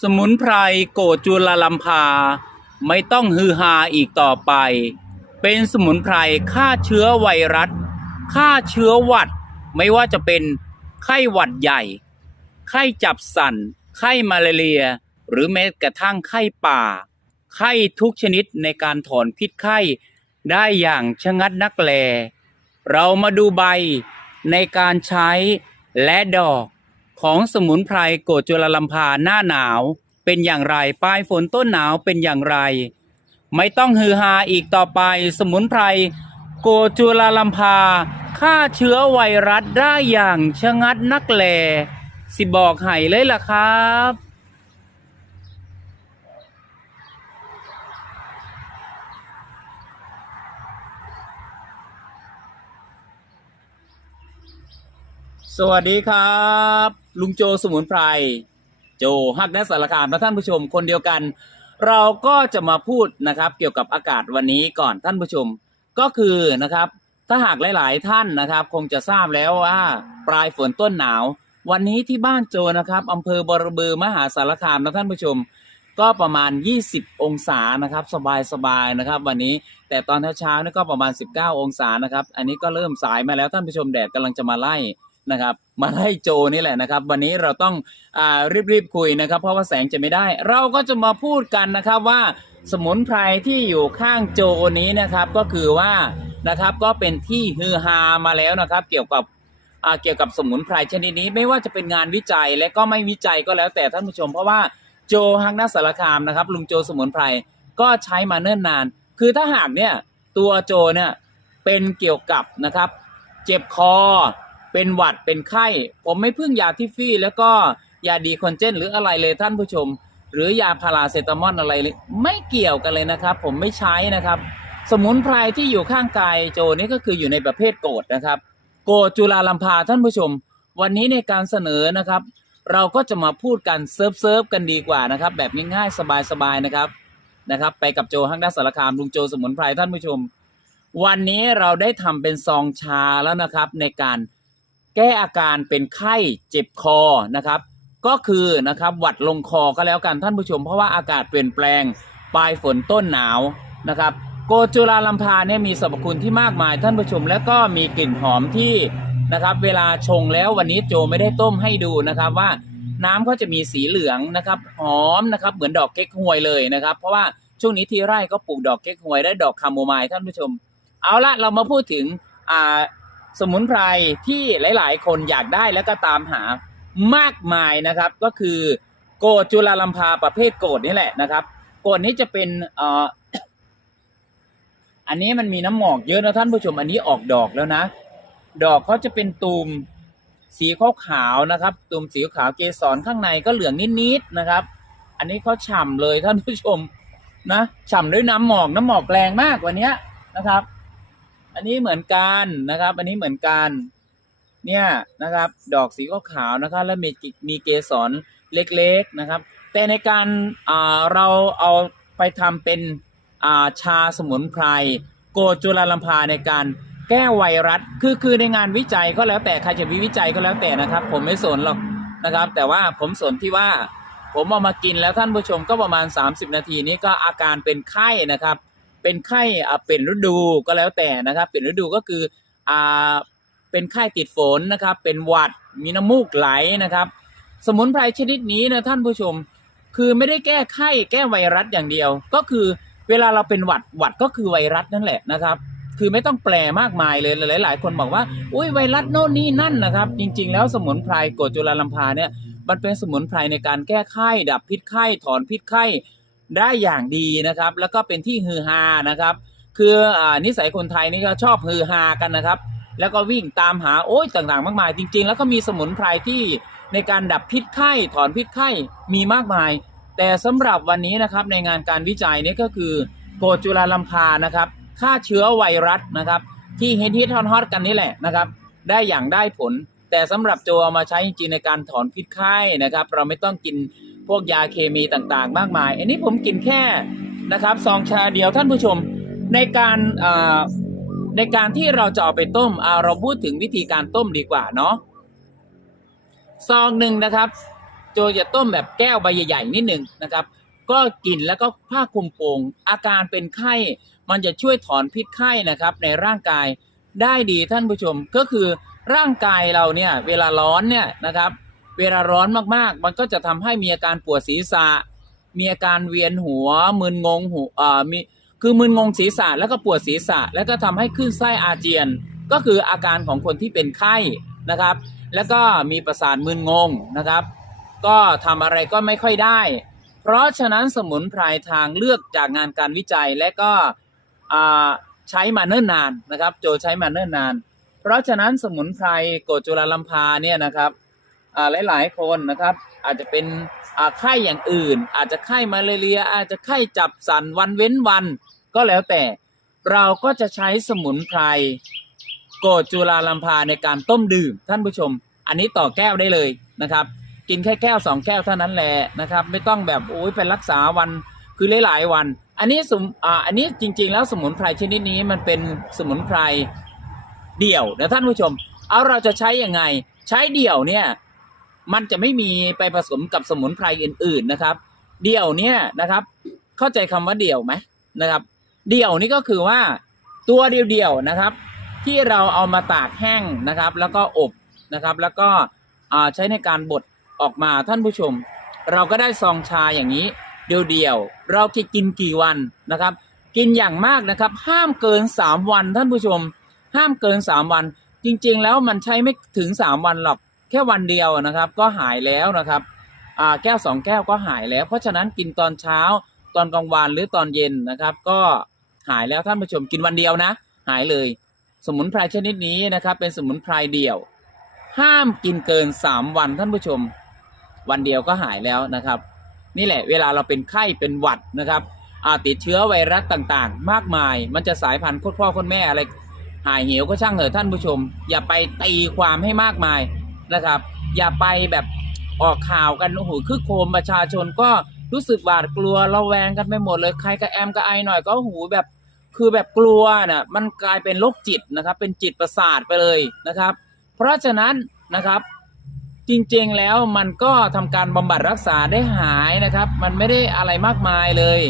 สมุนไพรโกจุลลัมพา ไม่ต้องฮือฮาอีกต่อไป เป็นสมุนไพรฆ่าเชื้อไวรัสฆ่าเชื้อหวัด ไม่ว่าจะเป็นไข้หวัดใหญ่ ไข้จับสันไข้มาลาเรีย หรือแม้กระทั่งไข้ป่า ไข้ทุกชนิดในการถอนพิษไข้ได้อย่างชะงัดนักแล เรามาดูใบในการใช้และดอก ของสมุนไพรโกจุลลัมพาหน้าหนาว เป็นอย่างไรปลายฝนต้นหนาวเป็นอย่างไร ไม่ต้องฮือฮาอีกต่อไป สมุนไพรโกจุลลัมพาฆ่าเชื้อไวรัสได้อย่างชะงัดนักแลสิบอกให้เลยล่ะครับ สวัสดีครับ ลุงโจสมุนไพรโจฮักนักสารคามและท่านผู้ชมคนเดียวกัน เราก็จะมาพูดนะครับ เกี่ยวกับอากาศวันนี้ก่อนท่านผู้ชม ก็คือนะครับ ถ้าหากหลาย ๆ ท่านนะครับ คงจะทราบแล้วว่า ปลายฝนต้นหนาว วันนี้ที่บ้านโจนะครับอำเภอบรบือมหาสารคามนะท่านผู้ชม ก็ประมาณ 20 องศานะครับ สบาย ๆ นะครับ วันนี้แต่ตอนเช้าๆนี่ก็ประมาณ 19 องศานะครับ อันนี้ก็เริ่มสายมาแล้วท่านผู้ชมแดดกำลังจะมาไล่ นะครับมาไล่โจนี่แหละนะครับ วันนี้เราต้องอ่ารีบๆคุยนะครับ เพราะว่าแสงจะไม่ได้ เราก็จะมาพูดกันนะครับว่าสมุนไพรที่อยู่ข้างโจนี้นะครับก็คือว่านะครับก็เป็นที่ฮือฮามาแล้วนะครับ เกี่ยวกับเกี่ยวกับสมุนไพรชนิดนี้ ไม่ว่าจะเป็นงานวิจัยและก็ไม่วิจัยก็แล้วแต่ท่านผู้ชม เพราะว่าโจฮักนัสารคามนะครับ ลุงโจสมุนไพรก็ใช้มาเนิ่นนาน คือถ้าหากเนี่ยตัวโจเนี่ยเป็นเกี่ยวกับนะครับ เจ็บคอ เป็นหวัดเป็นไข้ ผมไม่พึ่งยาทิฟฟี่ แล้วก็ยาดีคอนเจนหรืออะไรเลยท่านผู้ชม หรือยาพาราเซตามอลอะไรเลยไม่เกี่ยวกันเลยนะครับ ผมไม่ใช้นะครับ สมุนไพรที่อยู่ข้างกายโจนี่ก็คืออยู่ในประเภทโกดนะครับ โกดจุลาลัมพาท่านผู้ชม วันนี้ในการเสนอนะครับ เราก็จะมาพูดกันเซิร์ฟเซิร์ฟกันดีกว่านะครับ แบบง่ายๆสบายๆนะครับนะครับไปกับโจฮังด้าสารคามลุงโจสมุนไพรท่านผู้ชม วันนี้เราได้ทำเป็นซองชาแล้วนะครับในการ แก้อาการเป็นไข้เจ็บคอนะครับ ก็คือนะครับหวัดลงคอก็แล้วกันท่านผู้ชม เพราะว่าอากาศเปลี่ยนแปลงปลายฝนต้นหนาวนะครับโกจุลาลัมพาเนี่ยมีสรรพคุณที่มากมายท่านผู้ชม แล้วก็มีกลิ่นหอมที่นะครับ เวลาชงแล้ววันนี้โจไม่ได้ต้มให้ดูนะครับว่าน้ำก็จะมีสีเหลืองนะครับหอมนะครับเหมือนดอกเก๊กฮวยเลยนะครับ เพราะว่าช่วงนี้ที่ไร่ก็ปลูกดอกเก๊กฮวยและดอกคาโมไมล์ท่านผู้ชม เอาละเรามาพูดถึงอ่า สมุนไพรที่หลาย ๆ คนอยากได้แล้วก็ตามหามากมายนะครับ ก็คือโกดจุลาลัมพาประเภทโกดนี่แหละนะครับ โกดนี้จะเป็นเอ่ออันนี้มันมีน้ำหมอกเยอะนะท่านผู้ชมอันนี้ออกดอกแล้วนะ ดอกเขาจะเป็นตูมสีขาวขาวๆนะครับ ตูมสีขาวเกสรข้างในก็เหลืองนิดๆนะครับ อันนี้เขาฉ่ำเลยท่านผู้ชมนะฉ่ำด้วยน้ำหมอกน้ำหมอกแรงมากกว่านี้นะครับ อันนี้เหมือนกันนะครับ อันนี้เหมือนกัน เนี่ยนะครับ ดอกสีขาวนะครับ แล้วมีมีเกสรเล็กๆนะครับ แต่ในการอ่าเราเอาไปทำเป็นอ่าชาสมุนไพรโกจุลาลัมพาในการแก้ไวรัสคือคือในงานวิจัยก็แล้วแต่ใครจะวิวิจัยก็แล้วแต่นะครับ ผมไม่สนหรอกนะครับ แต่ว่าผมสนที่ว่าผมเอามากินแล้วท่านผู้ชมก็ประมาณ 30 นาทีนี้ก็อาการเป็นไข้นะครับ เป็นไข้อ่าเป็นฤดูก็แล้วแต่นะครับ เป็นฤดูก็คืออ่าเป็นไข้ติดฝนนะครับ เป็นหวัดมีน้ำมูกไหลนะครับ สมุนไพรชนิดนี้นะท่านผู้ชม คือไม่ได้แก้ไข้แก้ไวรัสอย่างเดียว ก็คือเวลาเราเป็นหวัดหวัดก็คือไวรัสนั่นแหละนะครับ คือไม่ต้องแปลมากมายเลยหลาย ๆ คนบอกว่าอุ้ยไวรัสโน่นนี่นั่นนะครับ จริง ๆ แล้วสมุนไพรโกดจุลาลัมพาเนี่ยมันเป็นสมุนไพรในการแก้ไข้ดับพิษไข้ถอนพิษไข้ ได้อย่างดีนะครับ แล้วก็เป็นที่ฮือฮานะครับ คืออ่านิสัยคนไทยนี่ก็ชอบฮือฮากันนะครับ แล้วก็วิ่งตามหาโอ้ยต่างๆ มากมาย จริง ๆ แล้วก็มีสมุนไพรที่ในการดับพิษไข้ถอนพิษไข้มีมากมาย แต่สำหรับวันนี้นะครับในงานการวิจัยนี้ก็คือโกจุลาลัมพานะครับฆ่าเชื้อไวรัสนะครับ ที่เฮิตฮิตฮอตฮอตกันนี่แหละนะครับ ได้อย่างได้ผล แต่สำหรับโจเอามาใช้จริงๆในการถอนพิษไข้นะครับ เราไม่ต้องกิน พวกยาเคมีต่างๆ มากมาย อันนี้ผมกินแค่นะครับซองชาเดียวท่านผู้ชมในการเอ่อในการที่เราจะเอาไปต้มเเราพูดถึงวิธีการต้มดีกว่าเนาะซองหนึ่งนะครับโจจะต้มแบบแก้วใบใหญ่ๆนิดหนึ่งนะครับ ก็กินแล้วก็ผ้าคลุมโปงอาการเป็นไข้ มันจะช่วยถอนพิษไข้นะครับ ในร่างกายได้ดีท่านผู้ชมก็คือร่างกายเราเนี่ยเวลาร้อนเนี่ยนะครับ เวลาร้อนมากๆ มันก็จะทำให้มีอาการปวดศีรษะ มีอาการเวียนหัว มึนงงหูเอ่อมีคือมึนงงศีรษะแล้วก็ปวดศีรษะ แล้วก็ทำให้ขึ้นไส้อาเจียน ก็คืออาการของคนที่เป็นไข้นะครับ แล้วก็มีประสาทมึนงงนะครับ ก็ทำอะไรก็ไม่ค่อยได้ เพราะฉะนั้นสมุนไพรทางเลือกจากงานการวิจัยและก็อ่าใช้มาเนิ่นนานนะครับ โจใช้มาเนิ่นนาน เพราะฉะนั้นสมุนไพรโกจุลาลัมพาเนี่ยนะครับ หลายๆ คนนะครับอาจจะเป็นไข้อย่างอื่น อาจจะไข้มาเลเรีย อาจจะไข้จับสันวันเว้นวันก็แล้วแต่เราก็จะใช้สมุนไพรโกจุลาลัมพาในการต้มดื่มท่านผู้ชม อันนี้ต่อแก้วได้เลยนะครับ กินแค่แก้วสองแก้วเท่านั้นแหละนะครับ ไม่ต้องแบบโอ้ยไปรักษาวันคือหลายๆวัน อันนี้สมอ่าอันนี้จริง ๆ แล้วสมุนไพรชนิดนี้มันเป็นสมุนไพรเดี่ยวนะท่านผู้ชม เอาเราจะใช้ยังไง ใช้เดี่ยวเนี่ย มันจะไม่มีไปผสมกับสมุนไพรอื่น ๆนะครับ เดี่ยวเนี่ยนะครับ เข้าใจคำว่าเดี่ยวไหมนะครับ เดี่ยวนี่ก็คือว่าตัวเดียวๆนะครับ ที่เราเอามาตากแห้งนะครับ แล้วก็อบนะครับ แล้วก็ใช้ในการบดออกมาท่านผู้ชม เราก็ได้ซองชาอย่างนี้ เดียวๆเราจะกินกี่วันนะครับ กินอย่างมากนะครับ ห้ามเกินสามวันท่านผู้ชม ห้ามเกินสามวัน จริงๆ แล้วมันใช้ไม่ถึงสามวันหรอก แค่วันเดียวนะครับ ก็หายแล้วนะครับแก้วสองแก้วก็หายแล้ว เพราะฉะนั้นกินตอนเช้าตอนกลางวันหรือตอนเย็นนะครับ ก็หายแล้วท่านผู้ชมกินวันเดียวนะ หายเลย สมุนไพรชนิดนี้นะครับ เป็นสมุนไพรเดี่ยว ห้ามกินเกินสามวันท่านผู้ชม วันเดียวก็หายแล้วนะครับ นี่แหละเวลาเราเป็นไข้เป็นหวัดนะครับติดเชื้อไวรัสต่างๆ มากมาย มันจะสายพันธุ์พ่อคตรแม่อะไรหายเหวก็ช่างเถอะท่านผู้ชม อย่าไปตีความให้มากมาย นะครับ อย่าไปแบบออกข่าวกันโอ้โหคือโคมประชาชนก็รู้สึกหวาดกลัวระแวงกันไปหมดเลยใครก็แอมก็ไอหน่อยก็โอ้โหูแบบคือแบบกลัวน่ะมันกลายเป็นโรคจิตนะครับ เป็นจิตประสาทไปเลยนะครับ เพราะฉะนั้นนะครับจริงๆแล้วมันก็ทำการบำบัดรักษาได้หายนะครับ มันไม่ได้อะไรมากมายเลย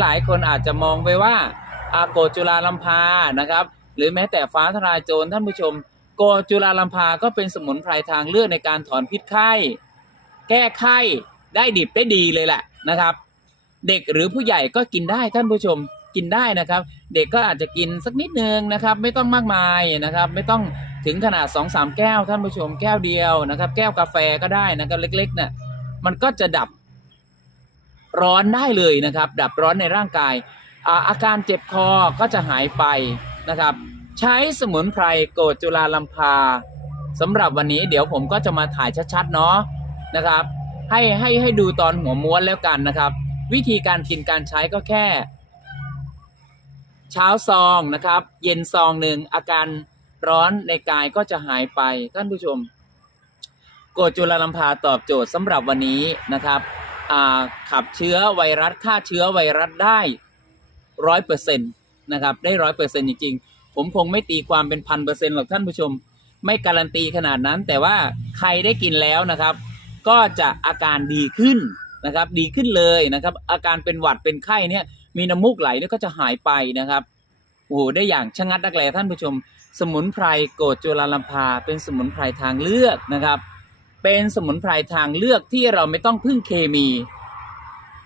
หลายๆคนอาจจะมองไปว่าอาโกจุลาลัมพานะครับ หรือแม้แต่ฟ้าทลายโจรท่านผู้ชม โกจุลาลัมพาก็เป็นสมุนไพรทางเลือกในการถอนพิษไข้ แก้ไข้ได้ดิบได้ดีเลยแหละนะครับ เด็กหรือผู้ใหญ่ก็กินได้ท่านผู้ชมกินได้นะครับ เด็กก็อาจจะกินสักนิดนึงนะครับ ไม่ต้องมากมายนะครับ ไม่ต้องถึงขนาด2อสามแก้วท่านผู้ชมแก้วเดียวนะครับ แก้วกาแฟก็ได้นะครับเล็กๆเนี่ยมันก็จะดับร้อนได้เลยนะครับ ดับร้อนในร่างกายอาอาการเจ็บคอก็จะหายไปนะครับ ใช้สมุนไพรโกดจุลาลัมพาสำหรับวันนี้เดี๋ยวผมก็จะมาถ่ายชัดๆเนาะนะครับ ให้ให้ให้ดูตอนหัวม้วนแล้วกันนะครับ วิธีการกินการใช้ก็แค่ เช้าซองนะครับ เย็นซองหนึ่งอาการร้อนในกายก็จะหายไปท่านผู้ชม โกดจุลลัมพาตอบโจทย์สำหรับวันนี้นะครับขับเชื้อไวรัสฆ่าเชื้อไวรัสได้ร้อยเปอร์เซ็นต์นะครับ ได้ร้อยเปอร์เซ็นต์จริงๆ ผมคงไม่ตีความเป็นพันเปอร์เซ็นต์หรอกท่านผู้ชม ไม่การันตีขนาดนั้น แต่ว่าใครได้กินแล้วนะครับ ก็จะอาการดีขึ้นนะครับ ดีขึ้นเลยนะครับ อาการเป็นหวัดเป็นไข้เนี่ย มีน้ำมูกไหลเนี่ยก็จะหายไปนะครับโอ้โหได้อย่างชะงัดนักแลท่านผู้ชม สมุนไพรโกดจุลาลัมพา เป็นสมุนไพรทางเลือกนะครับ เป็นสมุนไพรทางเลือกที่เราไม่ต้องพึ่งเคมี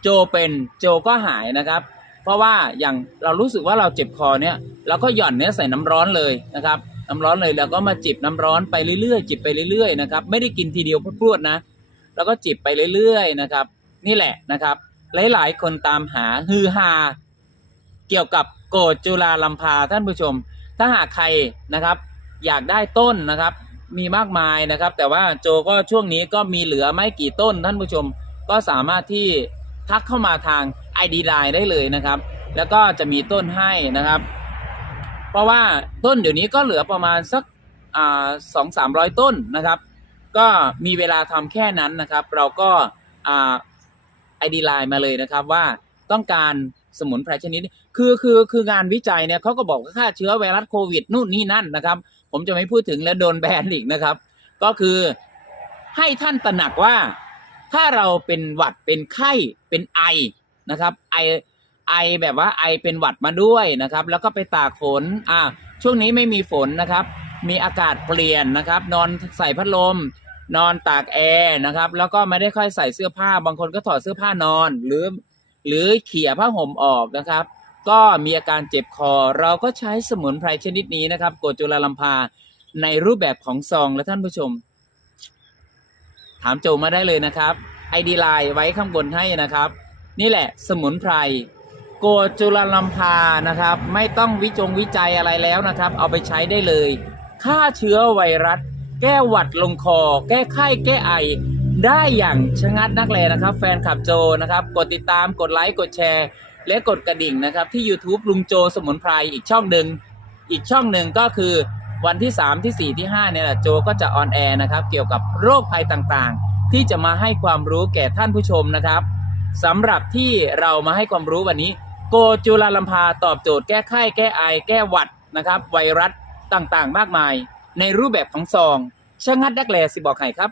โจเป็นโจก็หายนะครับ เพราะว่าอย่างเรารู้สึกว่าเราเจ็บคอเนี่ยเราก็หย่อนเนื้อใส่น้ำร้อนเลยนะครับน้ำร้อนเลยแล้วก็มาจิบน้ำร้อนไปเรื่อยๆจิบไปเรื่อยๆนะครับไม่ได้กินทีเดียวพรวดๆนะ แล้วก็จิบไปเรื่อยๆนะครับ นี่แหละนะครับ หลายๆ คนตามหาฮือฮาเกี่ยวกับโกดจุลาลัมพาท่านผู้ชม ถ้าหากใครนะครับ อยากได้ต้นนะครับ มีมากมายนะครับ แต่ว่าโจก็ช่วงนี้ก็มีเหลือไม่กี่ต้นท่านผู้ชม ก็สามารถที่ทักเข้ามาทาง ID Line ได้เลยนะครับ แล้วก็จะมีต้นให้นะครับ เพราะว่าต้นเดี๋ยวนี้ก็เหลือประมาณสักอ่าสองสามร้อยต้นนะครับ ก็มีเวลาทำแค่นั้นนะครับ เราก็อ่าไอดีไลน์มาเลยนะครับว่าต้องการสมุนไพรชนิดคือคือคืองานวิจัยเนี่ยเขาก็บอกว่าฆ่าเชื้อไวรัสโควิดนู่นนี่นั่นนะครับ ผมจะไม่พูดถึงแล้วโดนแบนอีกนะครับ ก็คือให้ท่านตระหนักว่าถ้าเราเป็นหวัดเป็นไข้เป็นไอ นะครับไอไอแบบว่าไอเป็นหวัดมาด้วยนะครับ แล้วก็ไปตากฝนอ่าช่วงนี้ไม่มีฝนนะครับ มีอากาศเปลี่ยนนะครับ นอนใส่พัดลม นอนตากแอร์นะครับ แล้วก็ไม่ได้ค่อยใส่เสื้อผ้า บางคนก็ถอดเสื้อผ้านอนหรือ หรือเขี่ยผ้าห่มออกนะครับ ก็มีอาการเจ็บคอ เราก็ใช้สมุนไพรชนิดนี้นะครับโกจุลาลัมพาในรูปแบบของซองและท่านผู้ชม ถามโจมาได้เลยนะครับไอดีไลน์ไว้ข้างบนให้นะครับ นี่แหละสมุนไพรโกจุลลัมพานะครับ ไม่ต้องวิจงวิจัยอะไรแล้วนะครับ เอาไปใช้ได้เลย ฆ่าเชื้อไวรัส แก้หวัดลงคอ แก้ไข้แก้ไอ ได้อย่างชะงัดนักแลนะครับ แฟนคลับโจนะครับ กดติดตามกดไลค์กดแชร์ และกดกระดิ่งนะครับ ที่ YouTube ลุงโจสมุนไพรอีกช่องหนึ่งอีกช่องหนึ่งก็คือวันที่ 3 ที่ 4 ที่ 5 เนี่ยแหละโจก็จะออนแอร์นะครับ เกี่ยวกับโรคภัยต่างๆ ที่จะมาให้ความรู้แก่ท่านผู้ชมนะครับ สำหรับที่เรามาให้ความรู้วันนี้ โกจุลาลัมพาตอบโจทย์แก้ไข้แก้ไอแก้หวัดนะครับ ไวรัสต่างๆ มากมาย ในรูปแบบของซองชะงัดดักแลสิบอกให้ครับ